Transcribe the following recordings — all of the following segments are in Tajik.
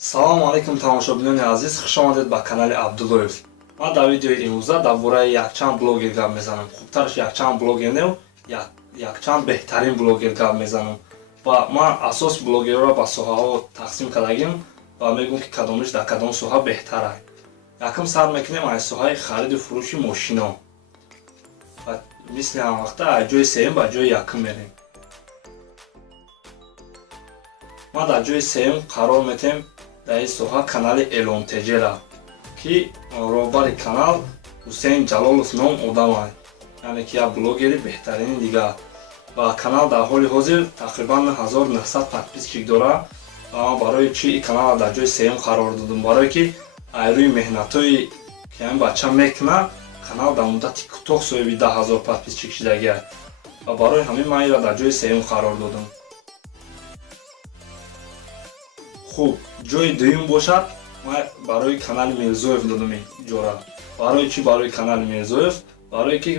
Салом алейкум тамошобинони азиз, хуш омадед ба канали Абдуллоев. Ман дар видеои имрӯза дар бораи якчанд блогер гап мезанам. Хубтараш якчанд блогер не, якчанд беҳтарин блогер гап мезанам. Ва ман асос блогерро ба соҳаҳо тақсим кардагим ва мегӯям ки кадомаш дар кадом соҳа беҳтар аст. Якум сар мекунем аз соҳаи хариду фурӯши мошино. Ва мисли ҳамвақта аз ҷои сеюм ба ҷои якум мерем. Ман дар ҷои сеюм қарор метем дар ин соҳа канали Элон Теҷера, ки роҳбари канал Ҳусейн Ҷалолов ном одам аст, яъне ки як блогери беҳтарини дигар. Ва канал дар ҳоли ҳозир тақрибан 1900 подписчик дорад. Ва ман барои чӣ ин каналро дар ҷои сеюм қарор додам? Барое ки айрӯи меҳнатҳои ки ҳамин бача мекунад, канал дар муддати кӯтоҳ соҳиби 10 000 подписчик шудагӣ аст. Ва барои ҳамин ман инро дар ҷои сеюм қарор додам. хуб, ҷои дуюм бошад, ман барои канали Мирзоев додам ин ҷора. Барои чӣ барои канали Мирзоев? Барое ки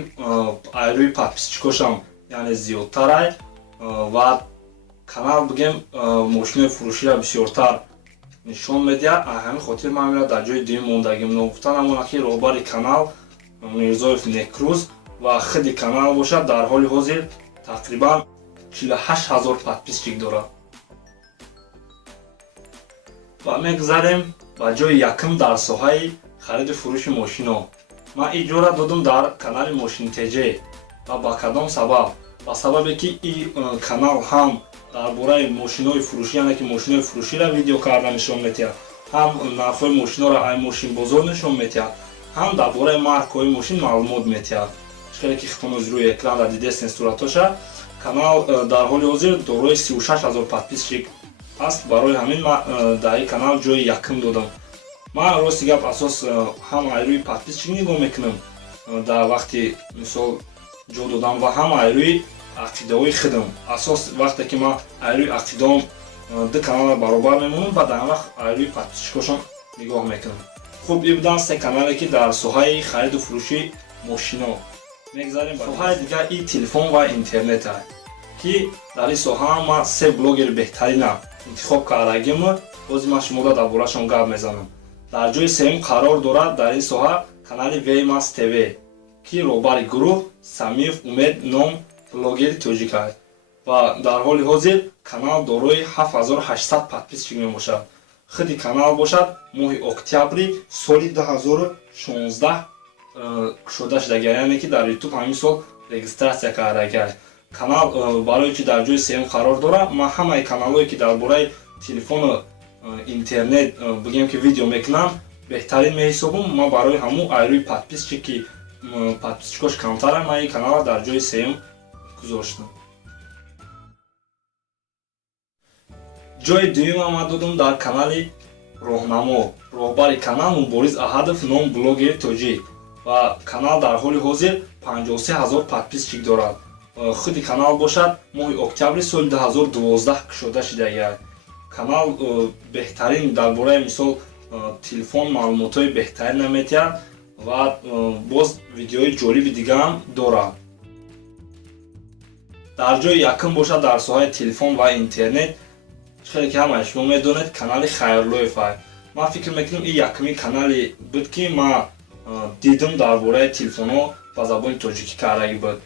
айрӯи подписчикошам яъне зиёдтар аст ва канал бигем мошинои фурӯширо бисёртар нишон медиҳад. аз ҳамин хотир ман инро дар ҷои дуюм мондагим. Ногуфта намонад ки роҳбари канал Мирзоев Некрӯз ва худи канал бошад дар ҳоли ҳозир тақрибан 48 000 подписчик дорад. ва мегузарем ба ҷои якум дар соҳаи хариду фурӯши мошино. Ман ин ҷора додам дар канали Мошин ТЖ. ва ба кадом сабаб? Ба сабабе ки ин канал ҳам дар бораи мошинои фурӯшӣ, яъне ки мошинои фурӯширо видео карда нишон медиҳад, ҳам нархҳои мошиноро аз мошинбозор нишон медиҳад, ҳам дар бораи маркаҳои мошин маълумот медиҳад. шкеле ки худтон рӯи экран дидестен суратоша. Канал дар ҳоли ҳозир дорои 36 000 подписчик аст. Барои ҳамин ман дар ин канал ҷои якум додам. Ман рости гап асос ҳам айрӯи подписчик нигоҳ мекунам дар вақти мисол ҷо додам ва ҳам айрӯи ақидаҳои худам. Асос вақте ки ман айрӯи ақидаҳом ду каналро баробар мемонам ва дар вақт айрӯи подписчикошам нигоҳ мекунам. Хуб, ин буданд се канале ки дар соҳаи хариду фурӯши мошино. Мегзарем ба соҳаи дигар, ин телефон ва интернет аст, ки дар ин соҳа ман се блогери беҳтарина интихоб кардагим. бози ман шумода дар борашон гап мезанам. дар ҷои сеюм қарор дорад дар ин соҳа канали Веймас ТВ, ки роҳбари гурӯҳ Самиев Умед ном блогери тоҷик аст. ва дар ҳоли ҳозир канал дорои 7800 подписчик мебошад. худи канал бошад моҳи октябри соли 2016 кушода шудагӣ, яъне ки дар ютуб ҳамин сол регистратсия кардагӣ. Канал барои чӣ дар ҷои сеюм қарор дорад? Ман ҳамаи каналҳое ки дар бораи телефону интернет бигем ки видео мекунам беҳтарин меҳисобам. Ман барои ҳамун айрӯи подписчики подписчикош камтар аст, ман ин каналро дар ҷои сеюм гузоштам. ҷои дуюма ман додам дар канали роҳнамо. роҳбари канал Мубориз Аҳадов ном блогери тоҷик. ва канал дар ҳоли ҳозир 53 000 подписчик дорад. худи канал бошад моҳи октябри соли 2012 кушода шудагӣ аст. Канал беҳтарин дар бораи мисол телефон маълумотҳои беҳтарина медиҳад ва боз видеои ҷолиби дигарам дорад. дар ҷои якум бошад дар соҳаи телефон ва интернет, хеле ки ҳамаи шумо медонед, канали Хайрлоев аст. ман фикр мекунам ин якумин канале буд ки ман дидам дар бораи телефонҳо ба забони тоҷикӣ кардагӣ буд.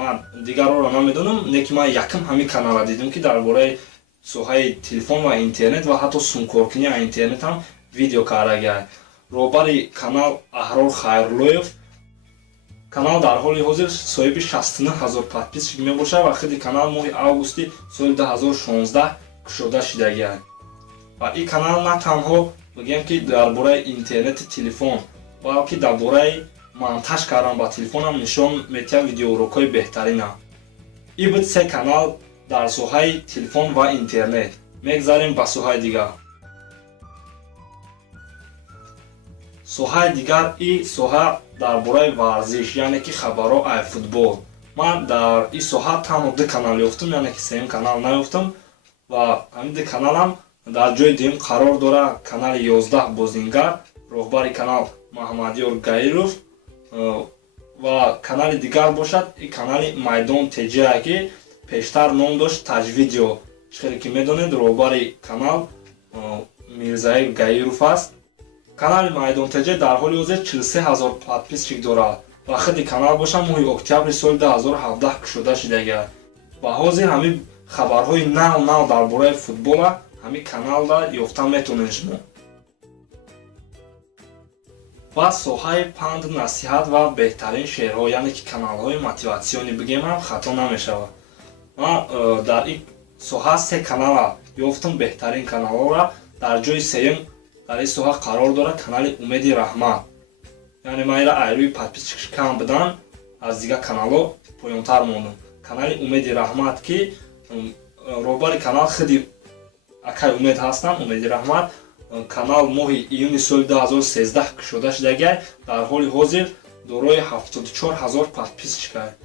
ман дигарҳоро намедонам, не ки ман якум ҳамин каналро дидам ки дар бораи соҳаи телефон ва интернет ва ҳатто сумкоркунӣ аз интернет ҳам видео кардагӣ аст. роҳбари канал Аҳрор Хайрлоев. Канал дар ҳоли ҳозир соҳиби 69 000 подписчик мебошад ва худи канал моҳи августи соли 2016 кушода шудагӣ аст. ва ин канал на танҳо бигем ки дар бораи интернети телефон, балки дар бораи монтаж кардан ба телефонам нишон медиҳад видеоурокҳои беҳтарина. ин буд се канал дар соҳаи телефон ва интернет. мегзарем ба соҳаи дигар. соҳаи дигар, ин соҳа дар бораи варзиш, яъне ки хабарҳо аз футбол. ман дар ин соҳа танҳо ду канал ёфтам, яъне ки сеюм канал наёфтам. ва ҳамин ду каналам дар ҷои дуюм қарор дорад канали 11 бозингар, роҳбари канал Маҳмадёр Гаиров. ва канали дигар бошад ин канали Майдон ТЖ, ки пештар ном дошт Таҷвидео. хеле ки медонед, роҳбари канал Мирзаев Гаиров аст. Канали Майдон ТЖ дар ҳоли ҳозир 43000 подписчик дорад ва худи канал боша моҳи октябри соли 2017 кушода шудага. Ва ҳозир ҳамин хабарҳои нав дар бораи футбола ҳамин каналда ёфта метавонед шумо. Ва соҳаи панд, насиҳат ва беҳтарин шеърҳо, яъне ки каналҳои мотиватсионӣ бигем ҳам хато намешавад. Ман дар ин соҳа 3 канала ёфтам беҳтарин каналҳоро. Дар ҷои сеюм дар ин соҳа қарор дорад канали Умеди Раҳмат. Яъне ман инро айрӯи подписчикаш кам будан аз дигар каналҳо поёнтар мондам. Канали Умеди Раҳмат ки роҳбари канал худи акай Умед ҳастам, Умеди Раҳмат. Канал моҳи июни соли 2013 кушода шудагай, дар ҳоли ҳозир дорои 74000 подписчик аст.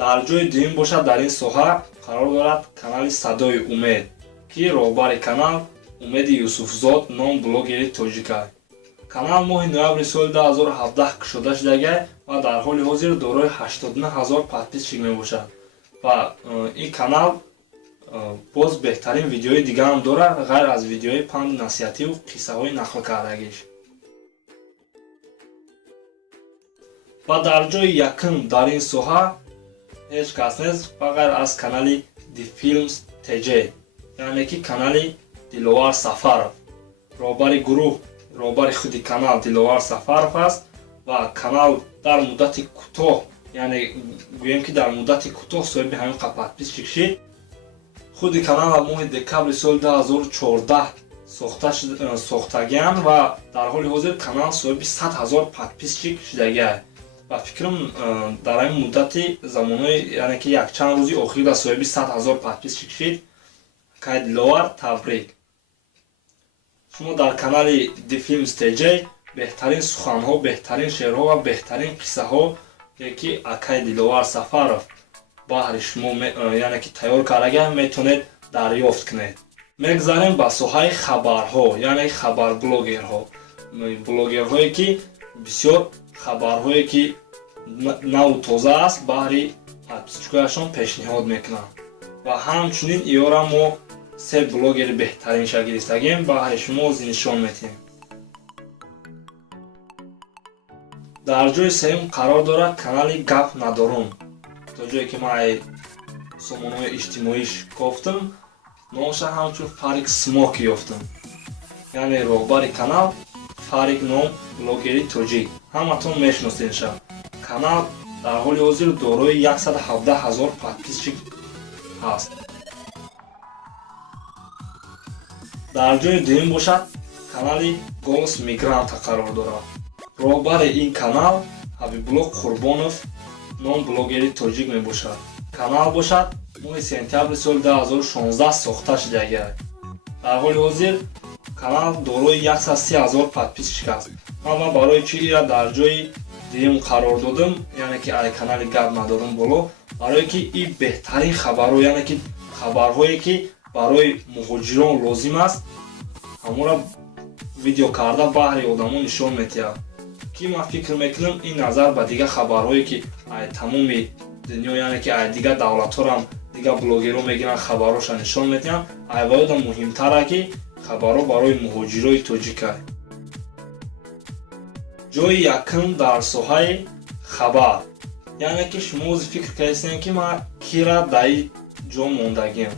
Дар ҷои дуюм бошад дар ин соҳа қарор дорад канали Садои Умед ки роҳбари канал Умеди Юсуфзод ном блогери тоҷик аст. Канал моҳи ноябри соли 2017 кушода шудагай ва дар ҳоли ҳозир дорои 89000 подписчик мебошад. Ва ин канал боз беҳтарин видеои дига ҳам дорад, ғайр аз видеои панд насиҳативу қиссаҳои нақлкардагиш. Ва дар ҷои якум дар ин соҳа ҳеҷ кас нест ба ғайр аз канали The Films TJ, яъне ки канали Диловар Сафаров. Роҳбари гурӯҳ, роҳбари худи канал Диловар Сафаров аст ва канал дар муддати кӯтоҳ, яъне гӯем ки дар муддати кӯтоҳ соҳиби ҳамин қадр подписчик шид. Худи канала моҳи декабри соли 2014 сохтагианд ва дар ҳоли ҳозир канал соҳиби 100,000 подписчик шудагиаст. Ва фикрам дар ҳамин муддати замонои, яъне ки якчанд рӯзи охирда соҳиби 100,000 подписчик шид. Кай Диловар, табрик. шумо дар канали The Films TJ беҳтарин суханҳо, беҳтарин шеърҳо ва беҳтарин қиссаҳо ки акай Диловар Сафаров баҳри шумо яъне ки тайёр кардага метавонед дарёфт кунед. Мегзарем ба соҳаи хабарҳо, яъне хабарблогерҳо. Блогерҳое ки бисёр хабарҳое ки наву тоза аст баҳри подписчикояшон пешниҳод мекунанд. Ва ҳамчунин иёра мо 3 блогери беҳтаринша гирифтагем баҳри шумо нишон метиҳем. Дар ҷои сеюм қарор дорад канали Гап Надорум. То ҷое ки ман сомонаҳои иҷтимоиш кофтам, номаша ҳамчун Фарик Смок ёфтам. Яъне роҳбари канал Фарик ном блогери тоҷик. Ҳаматон мешиноседша. Канал дар ҳоли ҳозир дорои 117,000 подписчик ҳаст. дар ҷои дуюм бошад канали Голос Мигранта қарор дорад. роҳбари ин канал Ҳабибулло Қурбонов ном блогери тоҷик мебошад. Канал бошад моҳи сентябри соли 2016 сохта шудагиаст. дар ҳоли ҳозир канал дорои 130,000 подписчик аст. ман барои чӣ ира дар ҷои дуюм қарор додам, яъне ки ай канали Гап надодам боло, барое ки ин беҳтарин хабарҳо, яъне ки хабарҳое ки барои муҳоҷирон лозим аст, ҳамонро видео карда баҳри одамон нишон метиҳад. Ки ман фикр мекунам ин назар ба дигар хабарҳое ки ай тамоми дунё, яъне ки ай дигар давлатҳорам дигар блогерҳо мегиранд хабароша нишон метиҳанд, ай вода муҳимтара ки хабарҳо барои муҳоҷирои тоҷик аст. ҷои якум дар соҳаи хабар, яъне ки шумо ози фикр кардем ки ман кира дар ин ҷо мондагиам.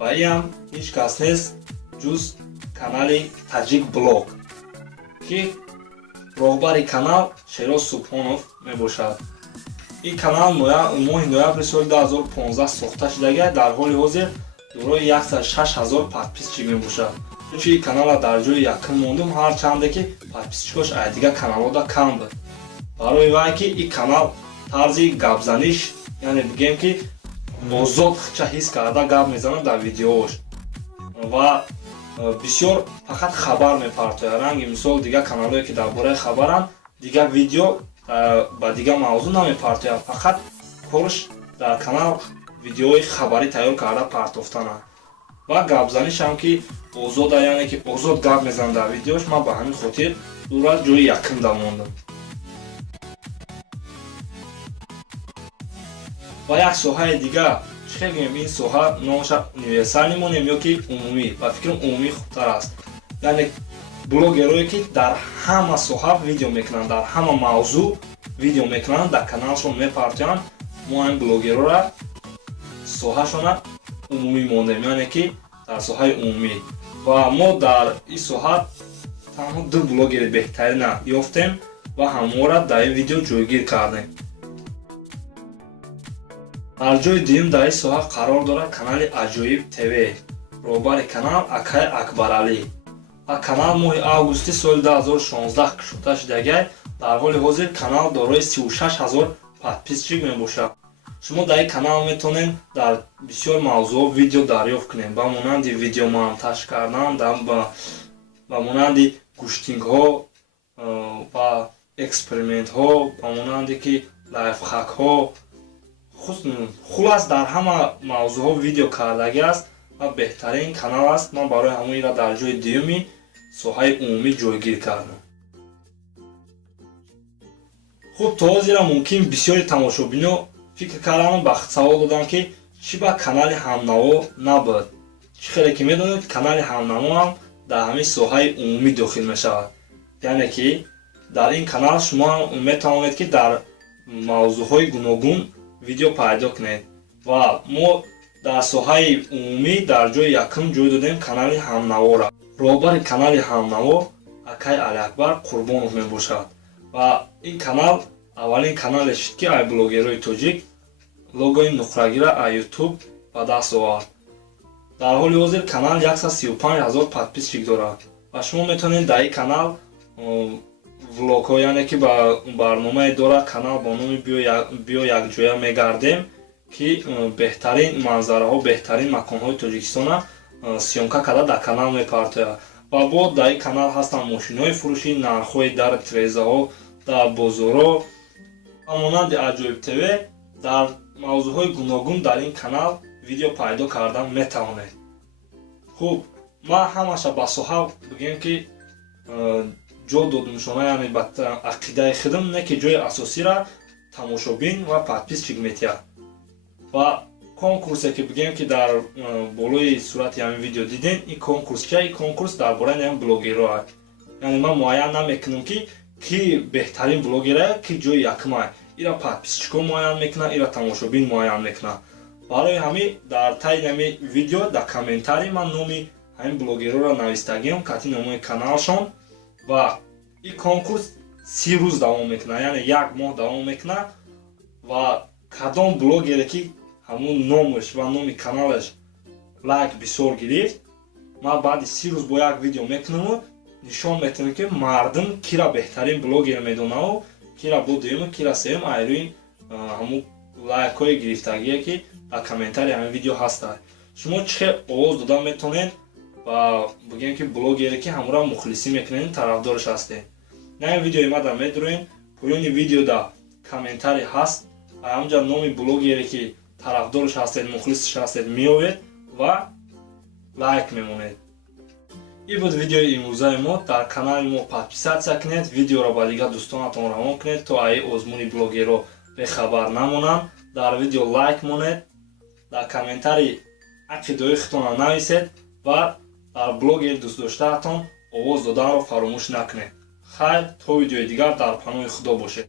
ва инам ҳеҷ кас нест ҷуз канали Таҷик Блог ки роҳбари канал Шероз Субҳонов мебошад. ин канал моҳи ноябри соли 2015 сохта шудагиаст. дар ҳоли ҳозир дорои 106,000 подписчик мебошад. чунки ин канала дар ҷои якум мондум, ҳарчанде ки подписчикош ай дигар каналҳода кам буд. барои вай ки ин канал тарзи гапзаниш, яъне бигем ки озод хича ҳис карда гап мезанад дар видеоҳош ва бисёр фақат хабар мепартояд. ранги мисол дигар каналҳое ки дар бораи хабаранд, дигар видео ба дигар мавзӯъ намепартояд, фақат корш дар канал видеои хабарӣ тайёр карда партофтанад. ва гапзанишам ки озода, яъне ки озод гап мезанад дар видеош. ман ба ҳамин хотир дура ҷои якумда мондам. ва як соҳаи дигар чихел гӯем ин соҳа номаша универсалӣ монем ё ки умумӣ? Ба фикрам умумӣ хубтар аст. Яъне блогерое ки дар ҳама соҳа видео мекунанд, дар ҳама мавзӯъ видео мекунанд, дар каналшон мепартоянд. Мо ин блогерора соҳашона умумӣ мондем, яъне ки дар соҳаи умумӣ. Ва мо дар ин соҳа танҳо ду блогери беҳтарина ёфтем ва ҳамаора дар ин видео ҷойгир кардем. Дар ҷойи дуюм дар ин соҳа қарор дорад канали Аҷоиб ТВ. Роҳбари канал Акай Акбаралӣ. Ва канал моҳи августи соли 2016 кушода шудагай, дар ҳоли ҳозир канал дорои 36 000 подписчик мебошад. шумо дар ин канал метавонед дар бисёр мавзӯъ видео дарёфт кунед, ба монанди видеомонтаж кардан, ба монанди гӯштингҳо ва экспериментҳо, ба монанде ки лайфхакҳо, хулас дар ҳама мавзӯъҳо видео кардагӣ аст ва беҳтарин канал аст. Ман барои ҳамоиро дар ҷойи дуюми соҳаи умумӣ ҷойгир кардам. хуб, то ҳозира мумкин бисёри тамошобинҳо фикр кардан ба савол додан ки чӣ ба канали Ҳамнаво набуд? Чӣ хеле ки медонед, канали Ҳамнаво ҳам дар ҳамин соҳаи умумӣ дохил мешавад. яъне ки дар ин канал шумо метавонед ки дар мавзӯъҳои гуногун видео пайдо кунед. Ва мо дар соҳаи умумӣ дар ҷойи якум ҷой додем канали Ҳамнавора. роҳбари канали Ҳамнаво Акай Алиакбар Қурбонов мебошад. ва ин канал аввалин канале шуд ки ай блогерои тоҷик логои нуқрагира ай ютуб ба даст овард. дар ҳоли ҳозир канал 135 000 подписчик дорад. ва шумо метавонед дар ин канал влогҳо, яъне ки барномае дорад канал бо номи биё якҷоя мегардем, ки беҳтарин манзараҳо, беҳтарин маконҳои Тоҷикистона сиёмка карда дар канал мепартояд. ва бо дар ин канал ҳастанд мошинҳои фурӯшӣ, нархҳои дар тирезаҳо, дар бозорҳо. ҳамонанди Аҷоиб ТВ дар мавзӯъҳои гуногун дар ин канал видео пайдо кардан метавонед. хуб, ман ҳамаша ба соҳа бигӯем ки ҷо додумшона, яъне ба ақидаи худам не ки ҷои асосира тамошобин ва подписчик метиҳад. ва конкурсе ки бигӯем ки дар болои сурати ҳамин видео дидем, ин конкурс чия? Ин конкурс дар бораи ҳамин блогерҳо аст. яъне ман муайян намекунам ки ки беҳтарин блогера, ки ҷои якумай. ира подписчикҳо муайян мекунад, ира тамошобин муайян мекунад. барои ҳамин дар таи ҳамин видео дар комментарӣ ман номи ҳамин блогерҳоро навистагиам, кати номои каналшон. ва ин конкурс 30 рӯз давом мекунад, яъне 1 моҳ давом мекунад. ва кадом блогере ки ҳамун номаш ва номи каналаш лайк бисёр гирифт, ман баъди 30 рӯз бо як видео мекунаму нишон метавонем ки мардум кира беҳтарин блогер медонаву кира бо дуюму, кира сеюм айрӯи ҳамун лайкҳои гирифтагие ки дар комментари ҳамин видео ҳастад. шумо чӣ хел овоз додан метавонед ва бигӯем ки блогере ки ҳамура мухлисӣ мекунед, тарафдораш ҳастед. на ин видеои мада медуроем, поёни видео дар комментари ҳаст. ҳамҷа номи блогере ки тарафдораш ҳастед, мухлисаш ҳастед меовед ва лайк мемонед. ин буд видеои имрӯзаи мо. дар канали мо подписатсия кунед, видеоро ба дигар дӯстонатон равон кунед, то аи озмуни блогерҳо бехабар намонанд. дар видео лайк монед, дар комментари ақидаҳои худтонро нависед ва дар блогери дӯстдоштаатон овоз доданро фаромӯш накунед. хайр, то видеои дигар дар паноҳи худо бошед.